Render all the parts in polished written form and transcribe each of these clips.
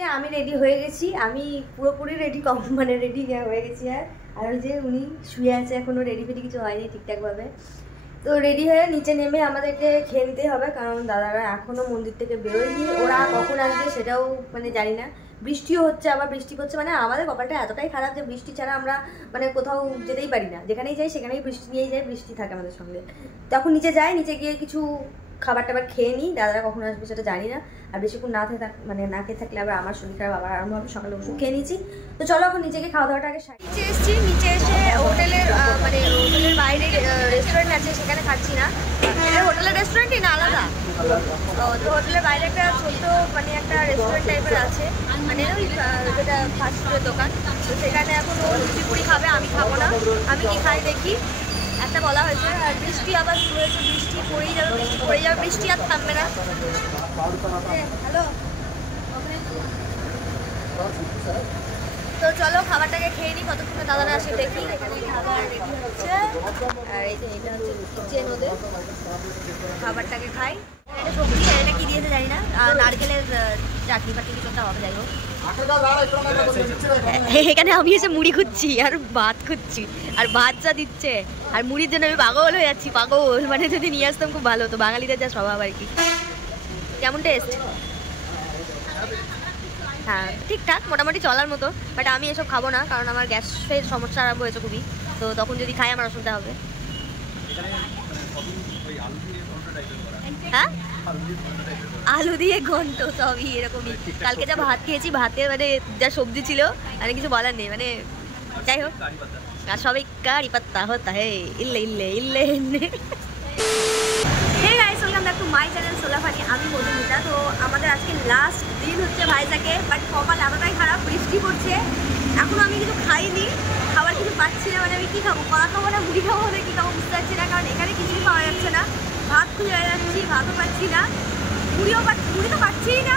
যে আমি রেডি হয়ে গেছি, আমি পুরোপুরি রেডি মানে রেডি হয়ে গেছি। আর ওই যে উনি শুয়ে আছে, এখনো রেডি ফেডি কিছু হয়নি ঠিকঠাকভাবে। তো রেডি হয়ে নিচে নেমে আমাদেরকে খেয়ে নিতে হবে, কারণ দাদারা এখনো মন্দির থেকে বেরোয়নি। ওরা কখন আসবে সেটাও মানে জানি না। বৃষ্টিও হচ্ছে, আবার বৃষ্টি পড়ছে, মানে আমাদের কপালটা এতটাই খারাপ যে বৃষ্টি ছাড়া আমরা মানে কোথাও যেতেই পারি না। যেখানেই যাই সেখানেই বৃষ্টি নিয়েই যাই, বৃষ্টি থাকে আমাদের সঙ্গে। তখন নিচে যাই, নিচে গিয়ে কিছু খাবার টাবার খেয়ে নিই। দাদারা কখন আসবে সেটা জানি না। আর বেশিক্ষণ না খেয়ে থাকলে আবার আমার শরীর খারাপ আবার আরম্ভ হবে। সকালে ওষুধ খেয়ে নিয়েছি। তো চলো এখন নিচে গিয়ে খাওয়া দাওয়াটা আগে নিচে এসেছি। নিচে এসে হোটেলের মানে হোটেলের বাইরে রেস্টুরেন্ট আছে, সেখানে খাচ্ছি না। এটা হোটেলের রেস্টুরেন্টই না আলাদা? তো হোটেলের বাইরে একটা ছোট মানে একটা রেস্টুরেন্ট টাইপের আছে, মানে ওই যেটা ফাস্ট ফুডের দোকান। তো সেখানে এখন ও লুচি পুরি খাবে, আমি খাবো না। আমি কি খাই দেখি। একটা বলা হয়েছে, আর বৃষ্টি আবার শুরু হয়েছে, বৃষ্টি পড়েই যাবে, বৃষ্টি পড়েই যাবে, বৃষ্টি আর থামবে না। হ্যালো, তো চলো খাবারটাকে খেয়ে নিই, কতক্ষণে দাদারা আসে দেখি। এখানে খাবার রেডি হচ্ছে, আর এই যে এটা হচ্ছে কিচেন ওদের। খাবারটাকে খাই। এটা সবজি, এটা কি দিয়েছে জানি না, আর নারকেলের চাটনি ফাটনি কিছু একটা হবে, যাই হোক। এখানে আমি এসে মুড়ি খুঁজছি আর ভাত খুঁজছি, আর ভাত যা দিচ্ছে আর মুড়ির জন্য আমি পাগল হয়ে যাচ্ছি, পাগল। মানে যদি নিয়ে আসতাম খুব ভালো হতো, বাঙালিদের যা স্বভাব আর কি। কেমন টেস্ট? হ্যাঁ ঠিকঠাক, মোটামুটি চলার মতো। বাট আমি এসব খাবো না, কারণ আমার গ্যাসের সমস্যা আরম্ভ হয়েছে খুবই। তো তখন যদি খাই আমার অসুবিধা হবে। হ্যাঁ, আলু দিয়ে ঘন্ট সবই এরকমই। কালকে যা ভাত খেয়েছি, ভাতে মানে যা সবজি ছিল, মানে কিছু বলার নেই। মানে যাই হোক, আর সবাই কারি পাত্তা হতা হে, ইল্লে ইল্লে ইল্লে। Hey guys, welcome back to my channel সোলাফানি। আমি মধুমিতা। তো আমাদের আজকে লাস্ট দিন হচ্ছে ভাইজাকে, বাট কপাল এতটাই খারাপ, বৃষ্টি পড়ছে। এখনও আমি কিছু খাইনি, খাবার কিছু পাচ্ছি না। মানে আমি কী খাবো, কলা খাবো না মুড়ি খাবো না কী খাবো বুঝতে পারছি না, কারণ এখানে কিছুই পাওয়া যাচ্ছে না। ভাত খুঁজে যাচ্ছি, ভাতও পাচ্ছি না, মুড়ি তো পাচ্ছিই না।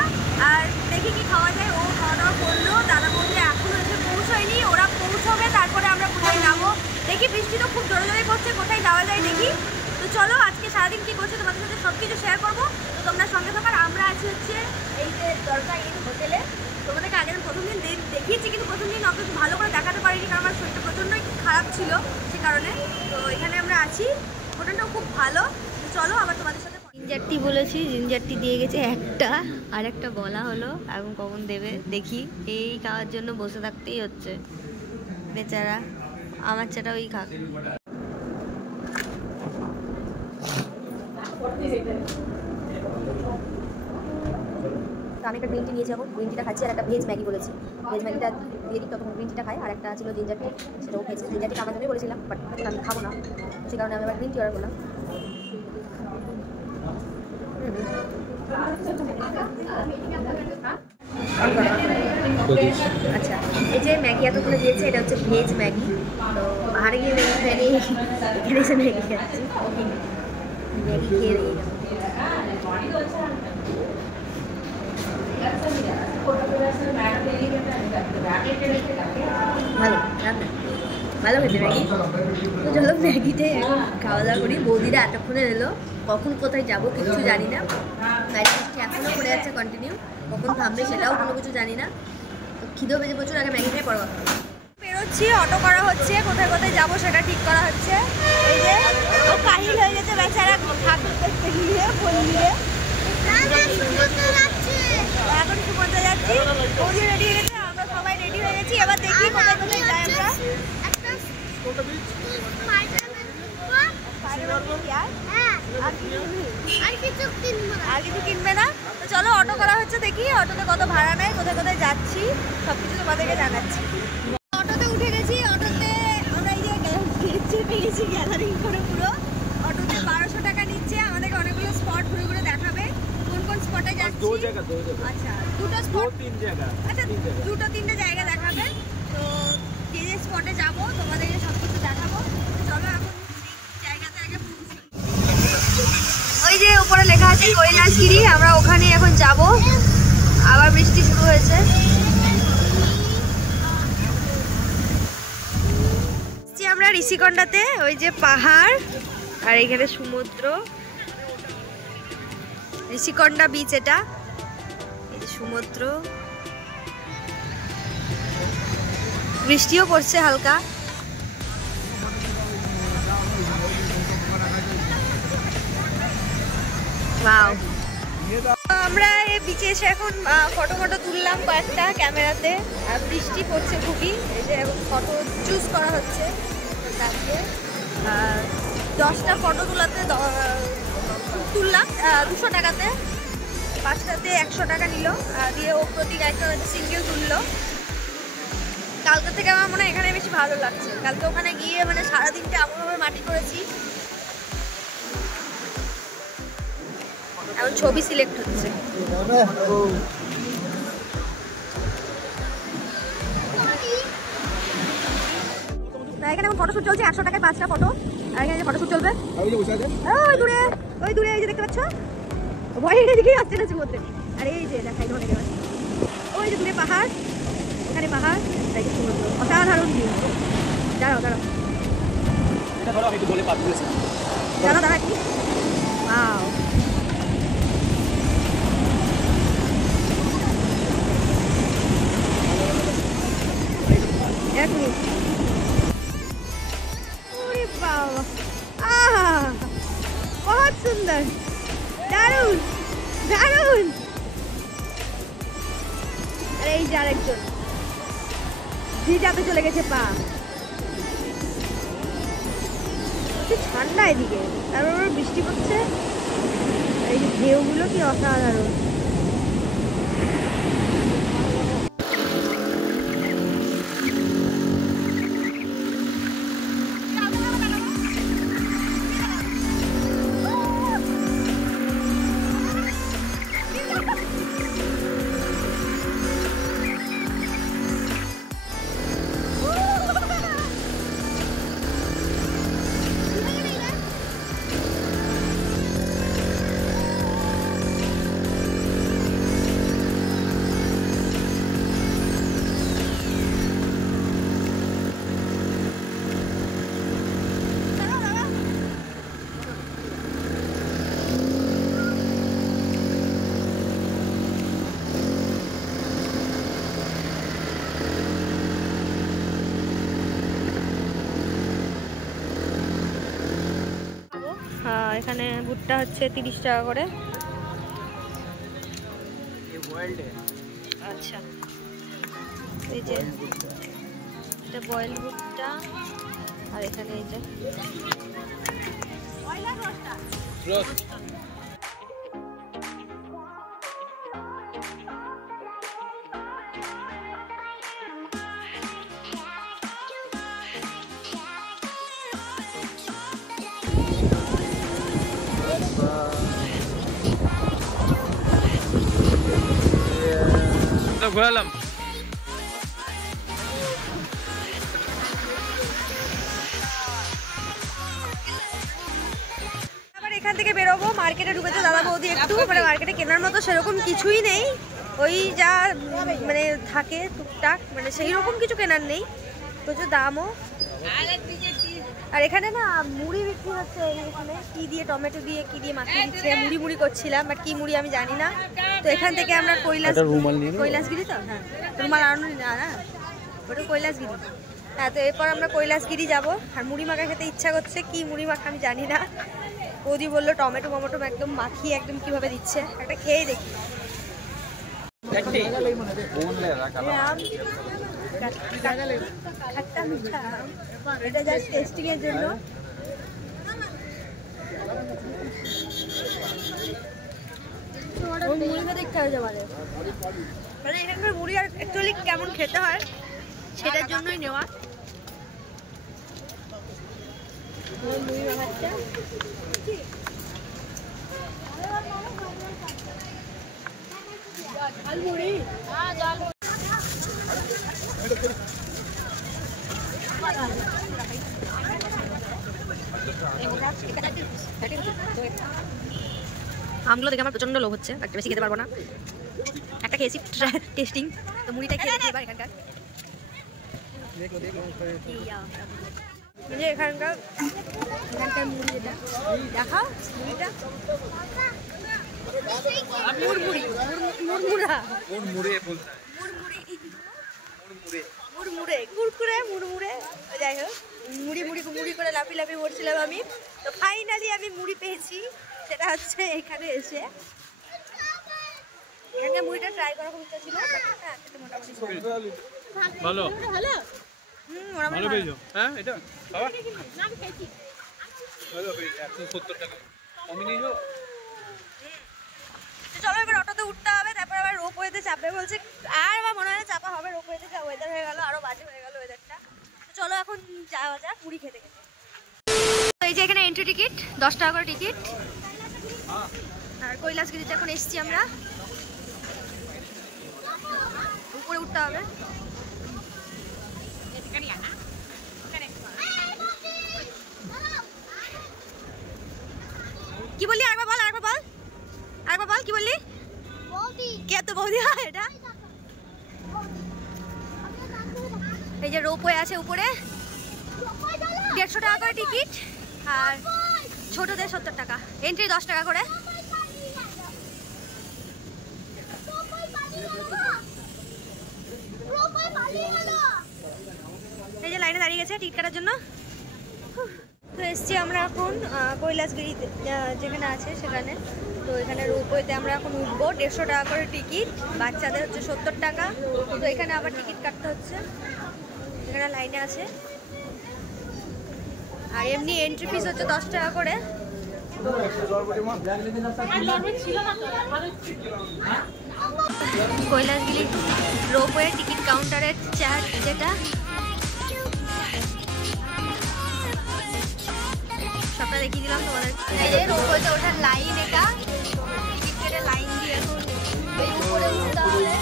আর দেখি কি খাওয়া যায়। ও খাওয়া দাওয়া করলো, দাদা বৌদি এখনও এসে পৌঁছয়নি, ওরা পৌঁছবে তারপরে আমরা কোথায় যাবো দেখি। বৃষ্টি তো খুব জোরে জোরে পড়ছে, কোথায় যাওয়া যায় দেখি। তো চলো আজকে সারাদিন কী করছে তোমাদের সাথে সব কিছু শেয়ার করবো। তো তোমরা সঙ্গে থাকার। আমরা আছি হচ্ছে এই যে দরজা ইন হোটেলে। তোমাদেরকে আগের প্রথম দিন দেখিয়েছি, কিন্তু প্রথম দিন অত ভালো করে দেখাতে পারিনি, কারণ আমার শরীরটা প্রচণ্ডই খারাপ ছিল সে কারণে। তো এখানে আমরা আছি, হোটেলটাও খুব ভালো। তো চলো আবার তোমাদের সাথে। জিঞ্জারটি বলেছি, জিঞ্জারটি দিয়ে গেছে একটা, আর একটা বলা হলো, এখন কখন দেবে দেখি। এই খাওয়ার জন্য বসে থাকতেই হচ্ছে বেচারা। আমার চাটা ওই খাক। তো আমি একটা গ্রিন টি নিয়ে যাবো, গ্রিন টিটা খাচ্ছি, আর একটা ভেজ ম্যাগি বলেছি। ভেজ ম্যাগিটা দিয়ে দিই, তখন গ্রিন টিটা খাই। আর একটা ছিল জিঞ্জার টি, সেটাও খেয়েছি। জিঞ্জার টিটা আমার জন্যই বলেছিলাম, বাট আমি খাবো না, সে কারণে আমি আবার গ্রিন টি অর্ডার করলাম। আচ্ছা, এই যে ম্যাগি এতগুলো দিয়েছে, এটা হচ্ছে ভেজ ম্যাগি। তো বাহারে গিয়ে ম্যাগি খাইনি, এখানে এসে ম্যাগি খাচ্ছি। ম্যাগি খেয়ে রয়ে গেল। ভালো ভালো খেতে ম্যাগি। তো চলো ম্যাগিতে এখন খাওয়া দাওয়া করি। বৌদিরা এতক্ষণে এলো, কখন কোথায় যাবো কিছু জানি না। বাইরে এখনও পড়ে যাচ্ছে কন্টিনিউ, কখন থামবে সেটাও কোনো কিছু জানি না। তো খিদেও বেজে প্রচুর, আগে ম্যাগি খেয়ে পড়া বেরোচ্ছি। অটো করা হচ্ছে, কোথায় কোথায় যাবো সেটা ঠিক করা হচ্ছে। এই যে ও কাহিল হয়ে গেছে বেচারা, ঠাকুর দেখতে গিয়ে বললিয়ে। এখন সুমন্তে যাচ্ছি, বৌদি রেডি হয়ে গেছে, আমরা সবাই রেডি হয়ে গেছি। এবার দেখি কোথায় কোথায় যাই আমরা। আর কিছু কিনবে না? তো চলো অটো করা হচ্ছে, দেখি অটোতে কত ভাড়া নেয়, কোথায় কোথায় যাচ্ছি সবকিছু তোমাদেরকে জানাচ্ছি। অটোতে উঠে গেছি, অটোতে আমরা এই যে চেপে গেছি গ্যালারিং করে পুরো। অটোতে 1200 টাকা নিচ্ছে, আমাদেরকে অনেকগুলো স্পট ঘুরে ঘুরে দেখাবে। কোন কোন স্পটে যাচ্ছি? আচ্ছা, দুটো স্পট, আচ্ছা দুটো তিনটে জায়গা দেখাবে। তো যে যে স্পটে যাবো তোমাদেরকে সব কিছু দেখাবো। চলো এখন জায়গাতে আগে পৌঁছি। ওই যে উপরে লেখা আছে কৈলাসগিরি, আমরা ওখানে এখন যাব। আবার বৃষ্টি শুরু হয়েছে। আমরা ঋষিকন্ডাতে, ওই যে পাহাড় আর এখানে সমুদ্র। ঋষিকন্ডা বিচ, এটা এই যে সমুদ্র। বৃষ্টিও পড়ছে হালকা। আমরা এই বিচে এসে এখন ফটো তুললাম কয়েকটা ক্যামেরাতে, আর বৃষ্টি পড়ছে খুবই। এই যে এখন ফটো চুজ করা হচ্ছে। তারপরে 10টা ফটো তুললাম 200 টাকাতে, 5টাতে 100 টাকা নিল, দিয়ে ও প্রতি একটা সিঙ্গেল তুললো। কালকে থেকে আমার মনে হয় এখানে বেশি ভালো লাগছে। কালকে ওখানে গিয়ে মানে সারাদিনটা এমনভাবে মাটি করেছি। এখন ছবি সিলেক্ট হচ্ছে। এখানে ফটোশুট চলছে, 100 টাকায় 5টা ফটো। আর এখানে ফটোশুট চলবে ওই দূরে এই যে দেখতে পাচ্ছ, ভয়ের দিকেই আসছে না মধ্যে। আর এই যে দেখাই ধরে গেল ওই যে দূরে পাহাড়, ওখানে পাহাড়, অসাধারণ ভিউ। দাঁড়াও দাঁড়াও কি एक मिनट। अरे बाबा, बहुत सुंदर, दारुण दारुण। अरे এই যে আরেকজন ভিজাতে চলে গেছে পা। ঠান্ডা এদিকে, তারপর বৃষ্টি পড়ছে। এই যে ঢেউগুলো কি অসাধারণ। এখানে ভুট্টা হচ্ছে 30 টাকা করে। আচ্ছা, এই যে এটা বয়েল ভুট্টা, আর এখানে এই যে ঘোরালাম। এখান থেকে বেরোবো, মার্কেটে ঢুকেছে দাদা বৌদি একটু, মানে মার্কেটে কেনার মতো সেরকম কিছুই নেই। ওই যা মানে থাকে টুকটাক, মানে সেই রকম কিছু কেনার নেই, প্রচুর দামও। আর এখানে না মুড়ি বিক্রি হচ্ছে, এখানে কি দিয়ে টমেটো দিয়ে কি দিয়ে মাখিয়ে দিচ্ছে, মুড়ি করছিলাম, বাট কি মুড়ি আমি জানি না। তো এখান থেকে আমরা কৈলাসগিরি, তো হ্যাঁ রুমাল আনো না, ওটা কৈলাসগিরি। হ্যাঁ, তো এরপর আমরা কৈলাসগিরি যাবো। আর মুড়ি মাখা খেতে ইচ্ছা করছে, কি মুড়ি মাখা আমি জানি না। বৌদি বললো টমেটো একদম মাখিয়ে একদম কিভাবে দিচ্ছে, একটা খেয়ে দেখি। এটা জাস্ট টেস্টিং এর জন্য। মুড়িটা দেখতে হবে মানে এখানকার মুড়ি আর অ্যাকচুয়ালি কেমন খেতে হয় সেটার জন্যই নেওয়া। মুড়ি মাখাচ্ছে ঝালমুড়ি, আমগুলো দেখে আমার প্রচন্ড লোভ হচ্ছে, একটা বেশি খেতে পারবো না। একটা খেয়েছি টেস্টিং, তো মুড়িটা খেয়ে দেখি এবার এখানকার। এখানকার মুড়ি যেটা দেখাও, মুড়িটা মুড়মুড়ি, মুড়মুড়া, মুড়মুড়ি, মুড়মুড়ি, মুড়মুড়ে কুরকুরে মুড়মুড়ে, যাই হোক মুড়ি মুড়ি মুড়ি করে লাফি লাফি পড়ছিলাম আমি। তো ফাইনালি আমি মুড়ি পেয়েছি, সেটা হচ্ছে এখানে এসে। এখানে মুড়িটা ট্রাই করার খুব ইচ্ছা ছিল। ভালো ভালো ভালো পেয়েছো? হ্যাঁ এটা বাবা না আমি খেয়েছি। ভালো পেয়েছি 170 টাকা আমি নিয়ে যাও। চলো এবার অটোতে উঠতে হবে, তারপর আবার রোপওয়েতে চাপবে বলছে। আর আমার মনে হয় চাপা হবে রোপওয়েতে, যা ওয়েদার হয়ে গেল, আরো বাজে হয়ে গেল ওয়েদারটা। চলো এখন যাওয়া যাক মুড়ি খেতে খেতে। তো এই যে এখানে এন্ট্রি টিকিট 10 টাকা করে টিকিট। আর কৈলাসগিরিতে এখন এসছি আমরা, উপরে উঠতে হবে। কি বললি আরেকবার বল, আরেকবার বল, আরেকবার বল, কি বললি? কে তো বৌদি হয় এটা? এই যে রোপওয়ে আছে উপরে, 150 টাকা করে টিকিট, আর ছোটদের 70 টাকা, এন্ট্রি 10 টাকা করে। এই যে লাইনে দাঁড়িয়ে গেছে টিকিট কাটার জন্য। তো এসছি আমরা এখন কৈলাসগিরিতে যেখানে আছে সেখানে। তো এখানে রোপওয়েতে আমরা এখন উঠবো, 150 টাকা করে টিকিট, বাচ্চাদের হচ্ছে 70 টাকা। তো এখানে আবার টিকিট কাটতে হচ্ছে, এখানে লাইনে আছে। আর এমনি এন্ট্রি ফিস হচ্ছে 10 টাকা করে। কৈলাসগিরি রোপওয়ে টিকিট কাউন্টারের চার্জ যেটা, সবটা দেখিয়ে দিলাম তোমাদের। এই যে রোপওয়েতে ওঠার লাইন, এটা টিকিট কেটে লাইন দিয়ে এখন উপরে উঠতে হবে।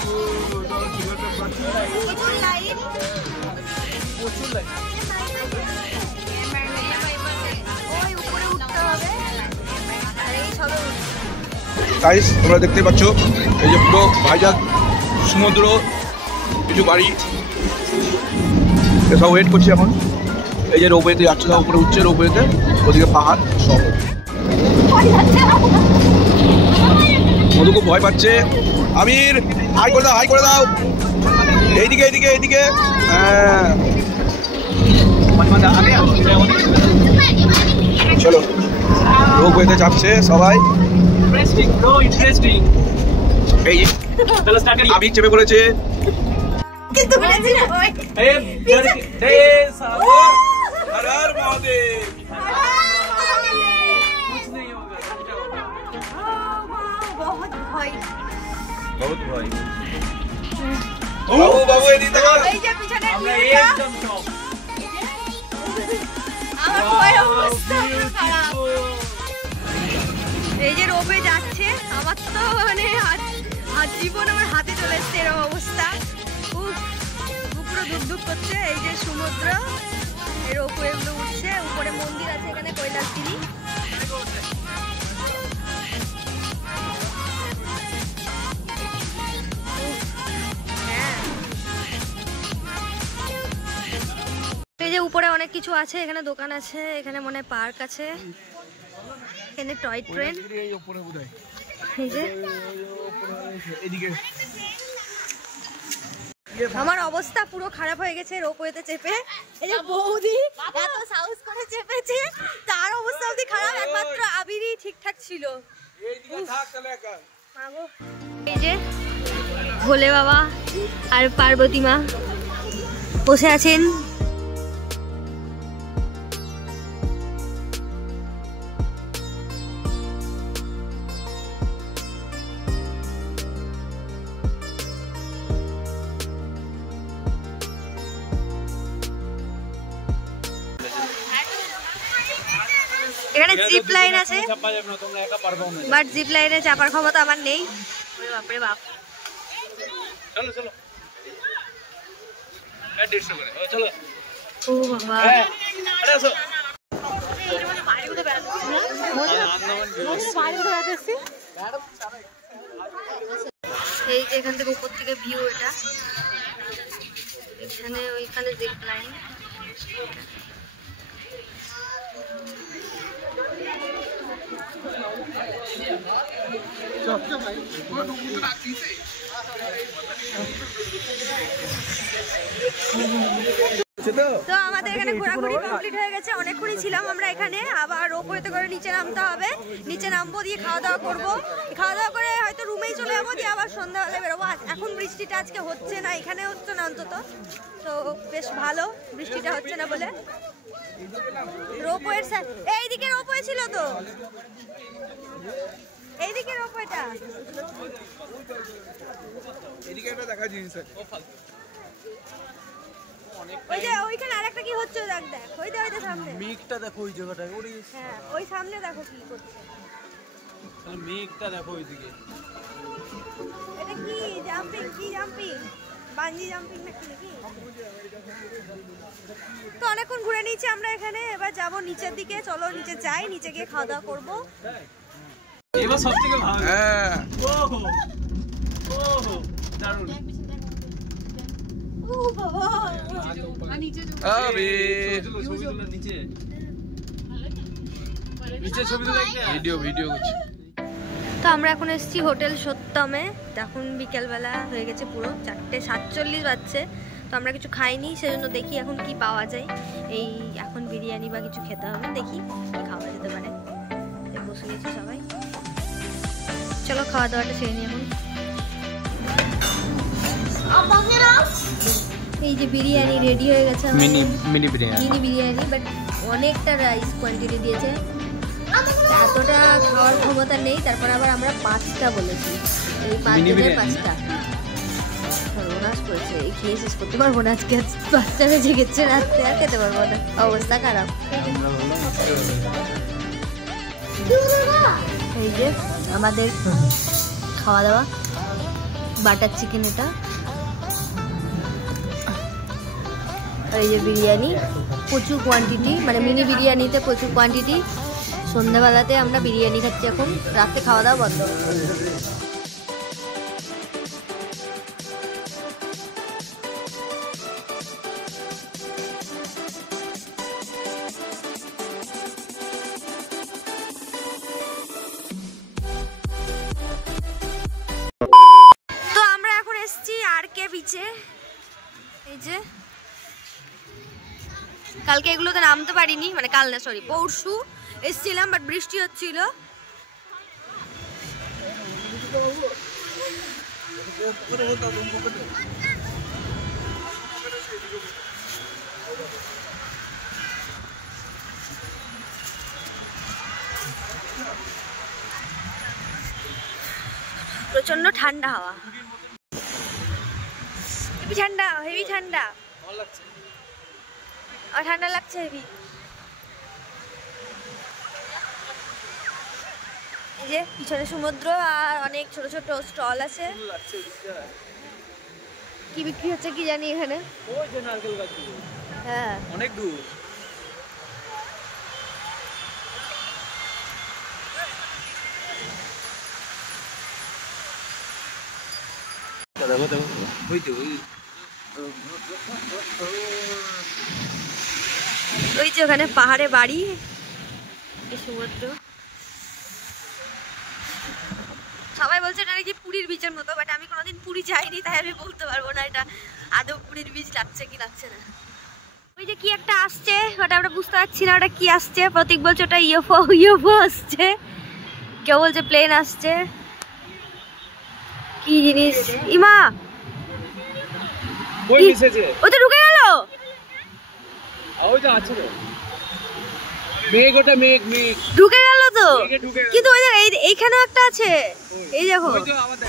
প্রচুর লাইন, প্রচুর লাইন, ওই উপরে উঠতে হবে। আর এই সবে গাইস তোমরা দেখতে পাচ্ছ এই যে পুরো ভাইজাগ সমুদ্র, কিছু বাড়ি, সব ওয়েট করছি এখন। এই যে রোপওয়েতে যাচ্ছে, সব উপরে উঠছে রোপওয়েতে, ওদিকে পাহাড় সব। মধু খুব ভয় পাচ্ছে। আমির হাই করে দাও, হাই করে দাও, এইদিকে এইদিকে এইদিকে। হ্যাঁ চলো, রোপওয়েতে চাপছে সবাই। এই আমি চেপে পড়েছে, কিন্তু বাবু এদিকে দেখো। এই যে পিছনে আমার ভয় অবস্থা খারাপ। এই যে রোপওয়ে যাচ্ছে, আমার তো মানে জীবন আমার হাতে চলে এসছে এরকম অবস্থা। পুরো ধুক ধুক করছে। এই যে সমুদ্র, এই রোপওয়ে গুলো উঠছে, উপরে মন্দির আছে এখানে কৈলাসগিরি। এই যে উপরে অনেক কিছু আছে, এখানে দোকান আছে, এখানে মনে হয় পার্ক আছে, এখানে টয় ট্রেন। এই যে আমার অবস্থা পুরো খারাপ হয়ে গেছে রোপওয়েতে চেপে। এই যে বৌদি এত সাহস করে চেপেছে, তার অবস্থা অবধি খারাপ, একমাত্র আবিরই ঠিকঠাক ছিল। এই যে ভোলে বাবা আর পার্বতী মা বসে আছেন। এখানে জিপ লাইন আছে, বাট জিপ লাইনে চাপার ক্ষমতা আমার নেই। বাপরে বাপ, চলো চলো, 150 করে চলো। ও বাবা, আরে আসো। এই যে এখান থেকে উপর থেকে ভিউ, এটা এখানে ওইখানে জিপ লাইন। তো আমাদের এখানে ঘোরাঘুরি কমপ্লিট হয়ে গেছে, অনেকক্ষণই ছিলাম আমরা এখানে। আবার রোপওয়েতে করে নিচে নামতে হবে, নিচে নামবো, দিয়ে খাওয়া দাওয়া করবো, খাওয়া দাওয়া করে হয়তো রুমেই চলে যাবো, দিয়ে আবার সন্ধ্যাবেলা বেরোবো। এখন বৃষ্টিটা আজকে হচ্ছে না, এখানে হচ্ছে না অন্তত, তো বেশ ভালো বৃষ্টিটা হচ্ছে না বলে। রোপওয়ের এইদিকে রোপওয়ে ছিল তো, এইদিকে রোপওয়েটা, এদিকে একটা দেখা জিনিস আছে। ওই যে ওইখানে আরেকটা কি হচ্ছে দেখ, দেখ ওই যে সামনে মেঘটা দেখো ওই জায়গাটায়, ওরে হ্যাঁ ওই সামনে দেখো কি করছে, তাহলে মেঘটা দেখো ওইদিকে। এটা কি জাম্পিং, কি জাম্পিং, বাঞ্জি জাম্পিং নাকি নাকি? তো অনেকক্ষণ ঘুরে নিয়েছি আমরা এখানে, এবার যাবো নিচের দিকে। চলো নিচে যাই, নিচে গিয়ে খাওয়া দাওয়া করবো। এবার সবথেকে ভালো, হ্যাঁ ওহো ওহো দারুণ। ও বাবা ভিডিও করছি। তো আমরা এখন এসেছি হোটেল সত্যমে। এখন বিকেলবেলা হয়ে গেছে, পুরো 4:47 বাজছে। তো আমরা কিছু খাইনি, সেজন্য দেখি এখন কি পাওয়া যায়। এই এখন বিরিয়ানি বা কিছু খেতে হবে, দেখি কি খাওয়া যেতে পারে। বসে গেছি সবাই, চলো খাওয়া দাওয়াটা সেরে নিই এখন। এই যে বিরিয়ানি রেডি হয়ে গেছে, মিনি বিরিয়ানি, বাট অনেকটা রাইস কোয়ান্টিটি দিয়েছে, এতটা খাওয়ার ক্ষমতা নেই। তারপর আবার আমরা 5টা বলেছি, এই 5 জনের 5টা সর্বনাশ করেছে। এই খেয়ে শেষ করতে পারবো না আজকে, 5টা বেজে গেছে রাত্রে, আর খেতে পারবো না, অবস্থা খারাপ। এই যে আমাদের খাওয়া দাওয়া, বাটার চিকেন এটা, এই যে বিরিয়ানি প্রচুর কোয়ান্টিটি, মানে মিনি বিরিয়ানিতে প্রচুর কোয়ান্টিটি। সন্ধ্যাবেলাতে আমরা বিরিয়ানি খাচ্ছি, এখন রাতে খাওয়া দাওয়া বন্ধ। তো আমরা এখন এসেছি আরকে বিচে। এই যে কালকে এগুলোতে নামতে পারিনি, মানে কাল না সরি পরশু এসেছিলাম, বাট বৃষ্টি হচ্ছিল। প্রচন্ড ঠান্ডা হাওয়া, হেভি ঠান্ডা, হেভি ঠান্ডা, ভালো লাগছে, আর ঠান্ডা লাগছে হেভি। এই যে পিছনে সমুদ্র আর অনেক ছোট ছোট স্টল আছে। কি বিক্রি হচ্ছে কি জানি এখানে, ওই যে নারকেল গাছ, হ্যাঁ অনেক দূর। দেখো দেখো ওই তো ওই যে ওখানে পাহাড়ে বাড়ি, এই সমুদ্র। সবাই বলছে এটা নাকি পুরীর বিচের মতো, বাট আমি কোনোদিন পুরী যাইনি, তাই আমি বলতে পারবো না এটা আদৌ পুরীর বিচ লাগছে কি লাগছে না। ওই যে কি একটা আসছে, ওটা আমরা বুঝতে পারছি না ওটা কি আসছে। প্রতীক বলছে ওটা ইউএফও আসছে, কেউ বলছে প্লেন আসছে, কি জিনিস ইমা, ওই মিশেছে, ও তো ঢুকে গেল, ওই তো আছে তো মেঘ, ওটা মেঘ মেঘ ঢুকে গেল তো, ঢুকে গেল। কিন্তু ওই যে এইখানেও একটা আছে, এই দেখো। ওই তো আমাদের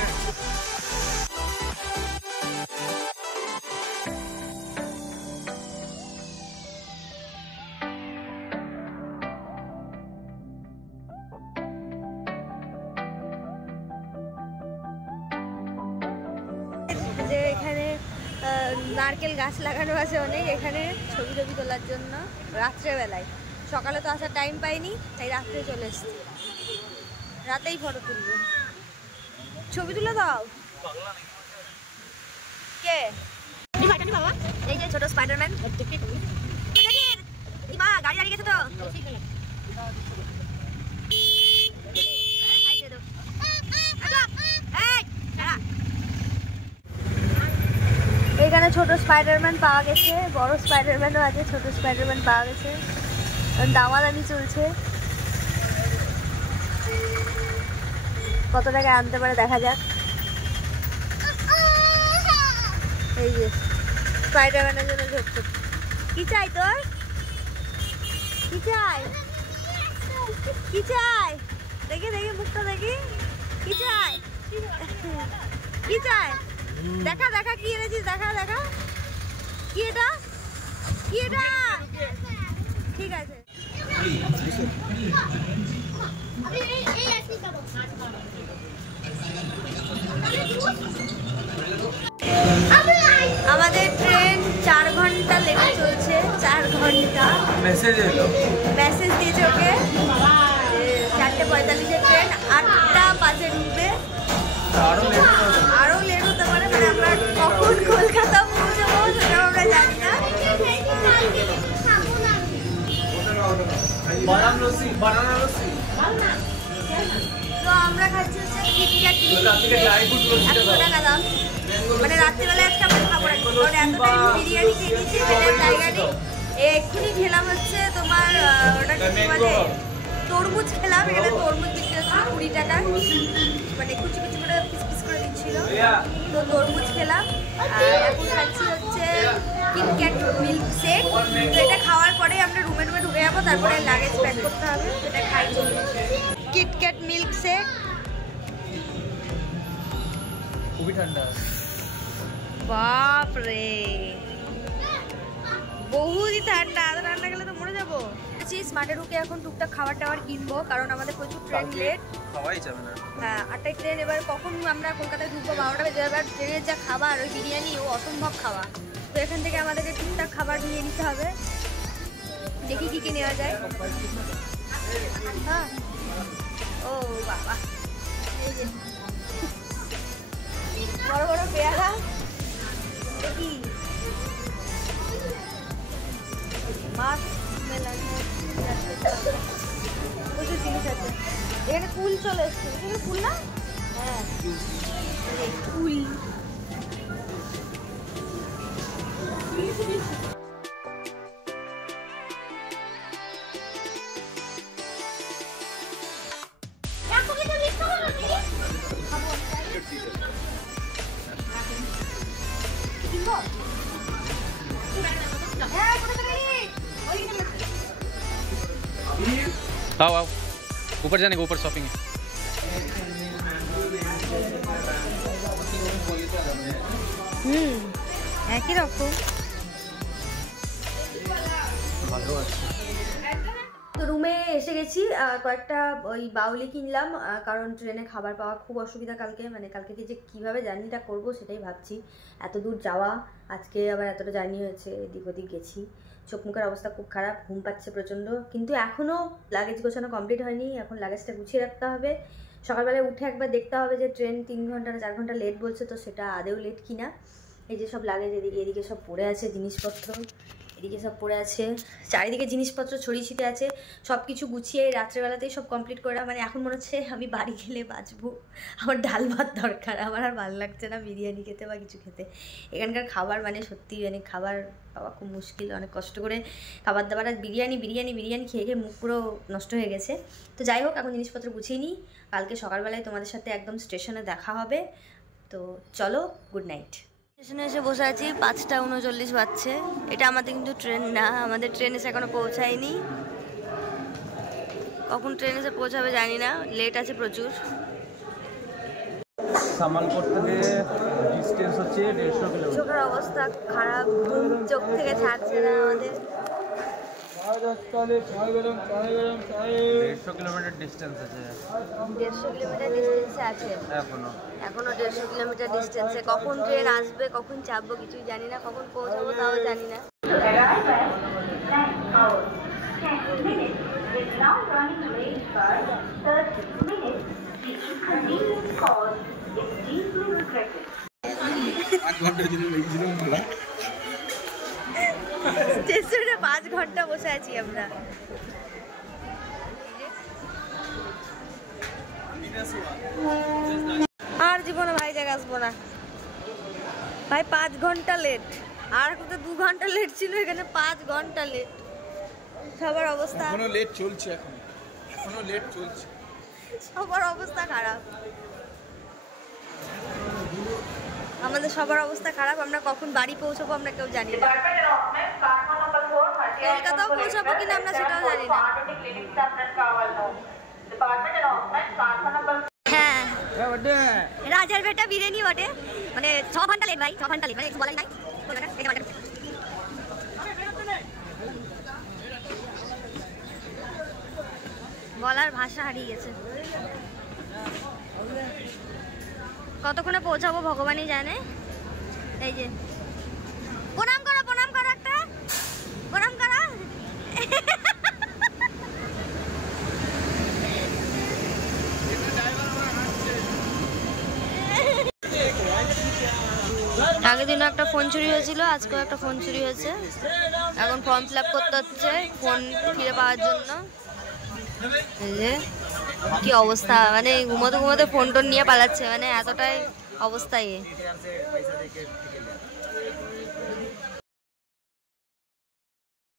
যে এখানে নারকেল গাছ লাগানো আছে অনেক, এখানে ছবি টবি তোলার জন্য রাত্রেবেলায়। সকালে তো আসার টাইম পাইনি, তাই রাত্রে চলে এসেছি, রাতেই ফটো তুলবো। ছবি তুলে দাও। কে বাবা? এই যে ছোট স্পাইডারম্যান। মা গাড়ি দাঁড়িয়ে গেছে তো, ছোট স্পাইডারম্যান পাওয়া গেছে, বড় স্পাইডারম্যানও আছে, ছোট স্পাইডারম্যান পাওয়া গেছে, দামাদামি চলছে। কত টাকায় আনতে পারে দেখা যাক। এই যে স্পাইডারম্যানের জন্য ঝোঁকছে। কি চাই তোর? কি চাই? কি চাই? দেখি দেখি মুখটা দেখি। কি চাই? কি চাই? দেখা দেখা কি এনেছিস, দেখা দেখা। কি এটা? কি এটা? ঠিক আছে। আমাদের ট্রেন 4 ঘন্টা লেটে চলছে। 4 ঘন্টা মেসেজ এলো, মেসেজ দিয়েছে ওকে 4:45 ট্রেন, 8টা 5-এ ঢুকবে। আরো লেট হতে পারে, মানে আমরা কখন কলকাতা পৌঁছাবো সেটাও আমরা জানি না। তো আমরা খাচ্ছি হচ্ছে কিটক্যাট, 100 টাকা দাম। মানে রাত্রিবেলা একটা আমরা খাবো না, কারণ এতটাই বিরিয়ানি খেয়ে নিয়েছি পেটের জায়গা নেই। এক্ষুনি খেলাম হচ্ছে তোমার ওটা কি বলে তরমুজ খেলাম। এখানে তরমুজ বিক্রি হচ্ছিল 20 টাকা, মানে কুচি কুচি করে পিস পিস করে দিচ্ছিল। তো তরমুজ খেলাম। আর এখন খাচ্ছি হচ্ছে কিটক্যাট মিল্ক শেক। তো এটা খাওয়ার পরে আমরা রুমে ঢুকে যাবো, তারপরে লাগেজ প্যাক করতে হবে। এটা খাই চলবে কিটক্যাট মিল্ক শেক। খুবই ঠান্ডা। বাপরে বহুতই ঠান্ডা, এত ঠান্ডা গেলে তো মরে যাবো। স্মার্টে ঢুকে এখন টুকটাক খাবার টাবার কিনবো, কারণ আমাদের প্রচুর ট্রেন লেট। খাওয়াই যাবে না। হ্যাঁ 8টায় ট্রেন। এবার কখন আমরা কলকাতায় ঢুকবো 12টা বেজে যাবে। আর ট্রেনের যা খাবার, ওই বিরিয়ানি ও অসম্ভব খাওয়া। তো এখান থেকে আমাদেরকে টুকটাক খাবার নিয়ে নিতে হবে। দেখি কি কি নেওয়া যায়। হ্যাঁ ও বাবা, এই যে বড় বড় পেয়ারা, দেখি মাছ মেলানো, প্রচুর জিনিস আছে। এখানে ফুল চলে এসছে, এখানে ফুল না? হ্যাঁ ফুল। आओ आओ, ऊपर जाने को, ऊपर शॉपिंग है। একই রকম। তো রুমে এসে গেছি। কয়েকটা ওই বাউলি কিনলাম, কারণ ট্রেনে খাবার পাওয়া খুব অসুবিধা কালকে। মানে কালকে যে কীভাবে জার্নিটা করবো সেটাই ভাবছি। এত দূর যাওয়া, আজকে আবার এতটা জার্নি হয়েছে, এদিক ওদিক গেছি। চোখ মুখের অবস্থা খুব খারাপ, ঘুম পাচ্ছে প্রচণ্ড। কিন্তু এখনও লাগেজ গোছানো কমপ্লিট হয়নি, এখন লাগেজটা গুছিয়ে রাখতে হবে। সকালবেলায় উঠে একবার দেখতে হবে যে ট্রেন 3 ঘন্টা না 4 ঘন্টা লেট বলছে, তো সেটা আদেও লেট কিনা। এই যে সব লাগেজ এদিকে সব পড়ে আছে, জিনিসপত্র এদিকে সব পড়ে আছে, চারিদিকে জিনিসপত্র ছড়িয়ে ছিটে আছে। সব কিছু গুছিয়ে রাত্রেবেলাতেই সব কমপ্লিট করে। মানে এখন মনে হচ্ছে আমি বাড়ি গেলে বাঁচবো, আমার ডাল ভাত দরকার, আমার আর ভালো লাগছে না বিরিয়ানি খেতে বা কিছু খেতে। এখানকার খাবার মানে সত্যি মানে খাবার পাওয়া খুব মুশকিল, অনেক কষ্ট করে খাবার দাবার। আর বিরিয়ানি খেয়ে খেয়ে মুখ পুরো নষ্ট হয়ে গেছে। তো যাই হোক, এখন জিনিসপত্র গুছিয়ে নিই, কালকে সকালবেলায় তোমাদের সাথে একদম স্টেশনে দেখা হবে। তো চলো, গুড নাইট। স্টেশনে এসে বসে আছি, 5:39 বাজছে। এটা আমাদের কিন্তু ট্রেন না, আমাদের ট্রেন এসে এখনো পৌঁছায়নি। কখন ট্রেন এসে পৌঁছাবে জানি না, লেট আছে প্রচুর। সামালপুর থেকে ডিস্টেন্স হচ্ছে 150 কিলোমিটার। চোখের অবস্থা খারাপ, চোখ থেকে ছাড়ছে না আমাদের। 150 কিলোমিটার ডিস্টেন্স আছে। 150 কিলোমিটার ডিস্টেন্সে আছে এখনো 150 কিলোমিটার ডিস্টেন্সে। কখন ট্রেন আসবে, কখন চাপবো কিছুই জানি না, কখন পৌঁছাবো তাও জানি না। স্টেশনে 5 ঘন্টা বসে আছি আমরা। আর জীবনে ভাই জায়গা আসবো না। ভাই 5 ঘন্টা লেট, আর কোথাও 2 ঘন্টা লেট ছিল, এখানে 5 ঘন্টা লেট। সবার অবস্থা এখনো লেট চলছে, এখনো লেট চলছে, সবার অবস্থা খারাপ, আমাদের সবার অবস্থা খারাপ। আমরা কখন বাড়ি পৌঁছাবো আমরা কেউ জানি না, কলকাতাও পৌঁছাবো কিনা আমরা সেটাও জানি না। হ্যাঁ রাজার বেটা বিরিয়ানি বটে, মানে 6 ঘন্টা লেট ভাই, 6 ঘন্টা লেট, মানে কিছু বলেন নাই, বলার ভাষা হারিয়ে গেছে। কতক্ষণে পৌঁছাবো ভগবানই জানে। এই যে প্রণাম করো একটা, প্রণাম করো। আগের দিনও একটা ফোন চুরি হয়েছিল, আজকেও একটা ফোন চুরি হয়েছে। এখন ফর্ম ফিল আপ করতে হচ্ছে ফোন ফিরে পাওয়ার জন্য। এই যে কি অবস্থা, মানে ঘুমোতে ঘুমোতে ফোন টোন নিয়ে পালাচ্ছে, মানে এতটাই অবস্থায়।